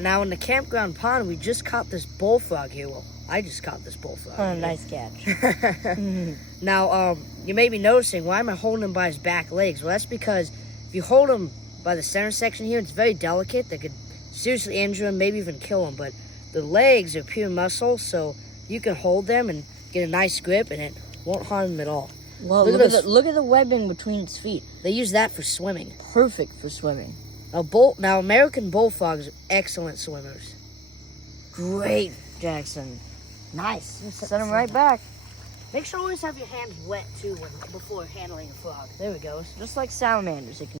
Now in the campground pond, we just caught this bullfrog here. Well, I just caught this bullfrog. Oh, nice catch. Now, you may be noticing, why am I holding him by his back legs? Well, that's because if you hold him by the center section here, it's very delicate. That could seriously injure him, maybe even kill him. But the legs are pure muscle, so you can hold them and get a nice grip, and it won't harm him at all. Well, look at the webbing between its feet. They use that for swimming. Perfect for swimming. Now American bullfrogs are excellent swimmers. Great, Jackson. Nice. Send him right back. Make sure you always have your hands wet too before handling a frog. There we go. Just like salamanders. It can